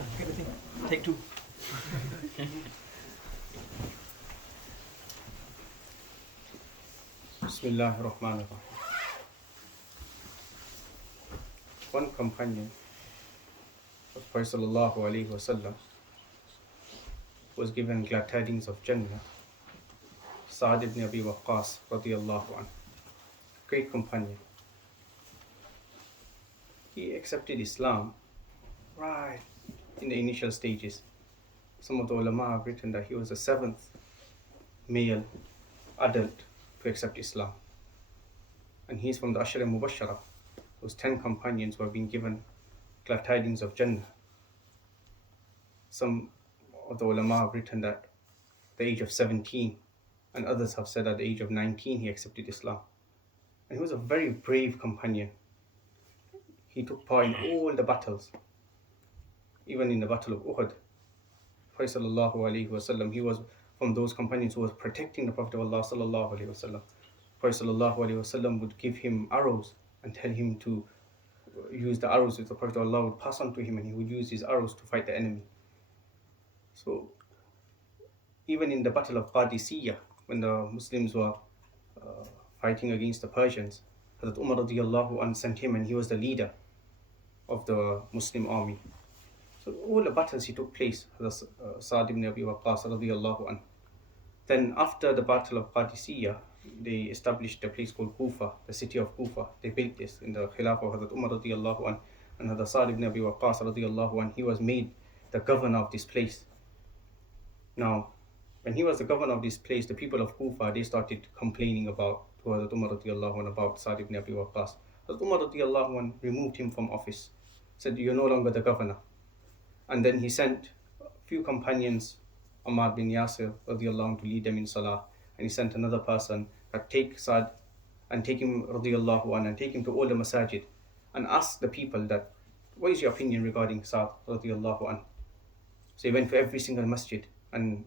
Bismillah, get the thing. Take two. Bismillah ar-Rahman ar-Rahim. One companion of Prophet sallallahu alaihi wasallam was given glad tidings of Jannah. Sa'd ibn Abi Waqqas radiyallahu anhu, great companion. He accepted Islam right in the initial stages. Some of the ulama have written that he was the seventh male adult to accept Islam. And he's from the Ashara Mubashara, those 10 companions who have been given glad tidings of Jannah. Some of the ulama have written that at the age of 17, and others have said at the age of 19 he accepted Islam. And he was a very brave companion. He took part in all the battles, even in the Battle of Uhud. Prophet sallallahu alaihi wasallam, he was from those companions who was protecting the Prophet of Allah sallallahu alaihi wasallam. Prophet sallallahu alaihi wasallam would give him arrows and tell him to use the arrows which the Prophet of Allah would pass on to him, and he would use his arrows to fight the enemy. So even in the Battle of Qadisiyah, when the Muslims were fighting against the Persians, Hazrat Umar radiyallahu anhu sent him, and he was the leader of the Muslim army. So all the battles he took place, Sa'd ibn Abi Waqqas radiyallahu anhu. Then after the Battle of Qadisiyah, they established a place called Kufa, the city of Kufa. They built this in the Khilafah of Hazrat Umar radiyallahu anhu. And Hazrat Sa'd ibn Abi Waqqas radiyallahu anhu, he was made the governor of this place. Now, when he was the governor of this place, the people of Kufa, they started complaining about to Hazrat Umar radiyallahu anhu about Sa'd ibn Abi Waqqas. Hazrat Umar radiyallahu anhu removed him from office, said, "You're no longer the governor." And then he sent a few companions, Ammar bin Yasir radiyallahu anhu, to lead them in Salah. And he sent another person that take Sa'd and take him radiyallahu anhu and take him to all the masajid and ask the people that, what is your opinion regarding Sa'd radiyallahu anhu? So he went to every single masjid and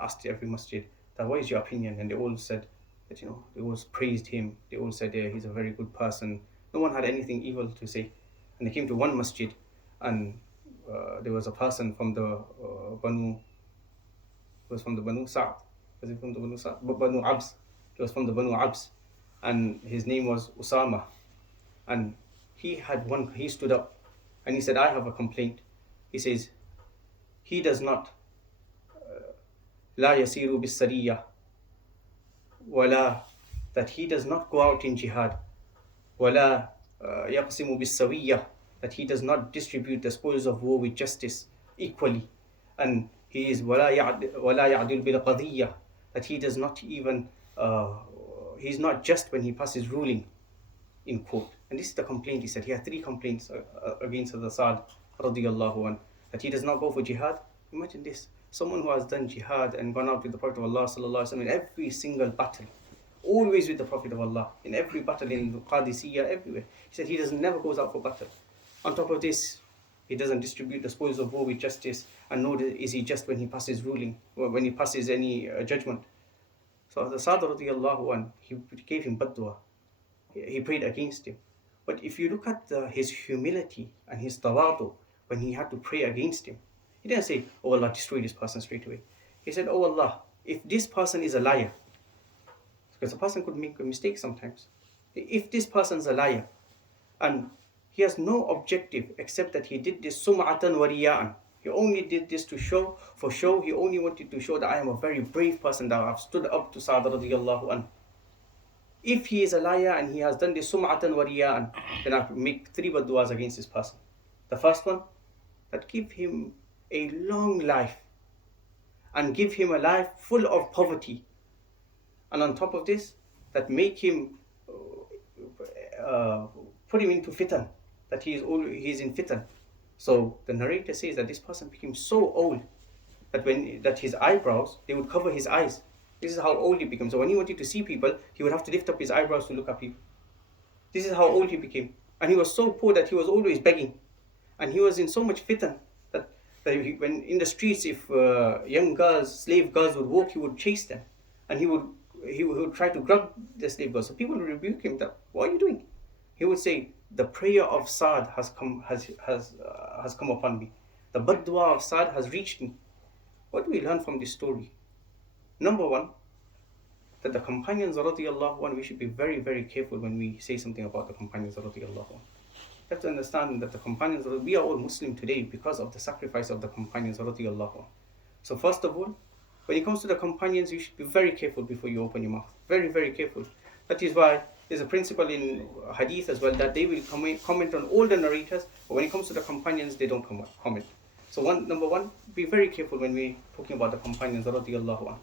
asked every masjid that, what is your opinion? And they all said that, they all praised him. They all said, yeah, he's a very good person. No one had anything evil to say. And they came to one masjid, and there was a person from the Banu Sa'd. Was it from the Banu Sa'd? Banu Abs. He was from the Banu Abs. And his name was Usama. And he stood up and he said, I have a complaint. He says, he does not لا يسير بالسرية ولا, that he does not go out in jihad, ولا يقسم بالسوية, that he does not distribute the spoils of war with justice equally, and he is ولا يعدل بالقضية, that he does not even he's not just when he passes ruling in court. And this is the complaint. He said he had 3 complaints against the Sa'd radiyallahu anhu, that he does not go for jihad. Imagine this, someone who has done jihad and gone out with the Prophet of Allah sallallahu alaihi wasallam in every single battle, always with the Prophet of Allah, in every battle, in Qadisiyah, everywhere. He said he never goes out for battle. On top of this, he doesn't distribute the spoils of war with justice, and nor is he just when he passes ruling, or when he passes any judgment. So the Sa'd radiyallahu anhu, he gave him baddu'a. He prayed against him. But if you look at his humility and his tawadu, when he had to pray against him, he didn't say, oh Allah, destroy this person straight away. He said, oh Allah, if this person is a liar, because a person could make a mistake sometimes. If this person's a liar, and he has no objective except that he did this sum'atan wa riya'an, he only did this to show, for show, he only wanted to show that I am a very brave person, that I have stood up to Sa'd radiyallahu anhu. If he is a liar and he has done this sum'atan wa riya'an, then I make 3 bad du'as against this person. The first one, that give him a long life and give him a life full of poverty. And on top of this, that make him, put him into fitan, that he is in fitan. So the narrator says that this person became so old that his eyebrows, they would cover his eyes. This is how old he became. So when he wanted to see people, he would have to lift up his eyebrows to look at people. This is how old he became. And he was so poor that he was always begging. And he was in so much fitan that when in the streets, if young girls, slave girls would walk, he would chase them. And he would try to grab the slave girls. So people would rebuke him that, what are you doing? He would say, the prayer of Sa'd has come upon me. The bad dua of Saad has reached me. What do we learn from this story? Number one, that the companions radiallahu anhu, we should be very, very careful when we say something about the companions radiallahu anhu. You have to understand that the companions, we are all Muslim today because of the sacrifice of the companions radiallahu anhu. So first of all, when it comes to the companions, you should be very careful before you open your mouth. Very, very careful. That is why there's a principle in hadith as well that they will comment on all the narrators, but when it comes to the companions, they don't comment. So number one, be very careful when we're talking about the companions radiallahu anhu.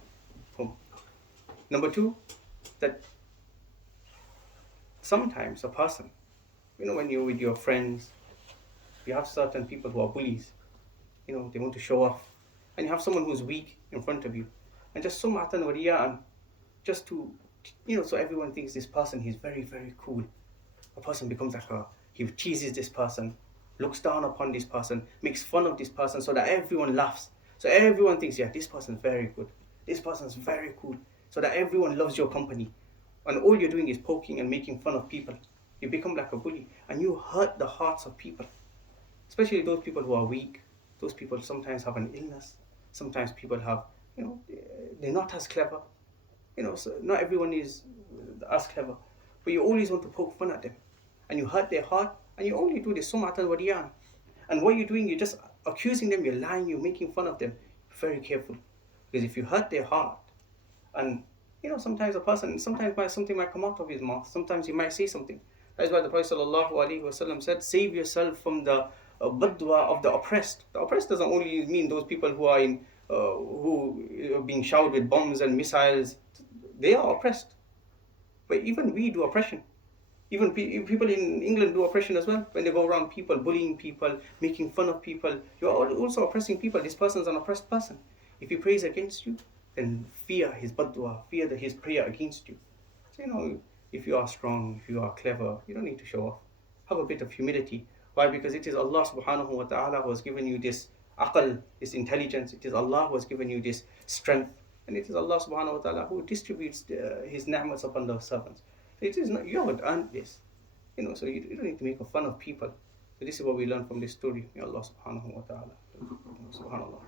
Number two, that sometimes a person, when you're with your friends, you have certain people who are bullies. They want to show off. And you have someone who's weak in front of you. And just sum'atan wa riya'an, just to, so everyone thinks this person, he's very, very cool. A person becomes he teases this person, looks down upon this person, makes fun of this person so that everyone laughs. So everyone thinks, yeah, this person's very good. This person's very cool. So that everyone loves your company. And all you're doing is poking and making fun of people. You become like a bully. And you hurt the hearts of people. Especially those people who are weak. Those people sometimes have an illness. Sometimes people have, they're not as clever. So not everyone is as clever. But you always want to poke fun at them. And you hurt their heart. And you only do this sum'atan wa riya'an. And what you're doing, you're just accusing them, you're lying, you're making fun of them. Very careful. Because if you hurt their heart, and sometimes something might come out of his mouth, sometimes he might say something. That is why the Prophet ﷺ said, save yourself from the bad dua of the oppressed. The oppressed doesn't only mean those people who are who are being showered with bombs and missiles. They are oppressed. But even we do oppression. Even people in England do oppression as well. When they go around people, bullying people, making fun of people, you are also oppressing people. This person is an oppressed person. If he prays against you, then fear his bad dua, fear his prayer against you. So if you are strong, if you are clever, you don't need to show off. Have a bit of humility. Why? Because it is Allah subhanahu wa ta'ala who has given you this aql, this intelligence. It is Allah who has given you this strength. And it is Allah subhanahu wa ta'ala who distributes his ni'mats upon those servants. So it is not, you haven't earned this. So you don't need to make fun of people. So this is what we learn from this story. May Allah subhanahu wa ta'ala. Subhanallah.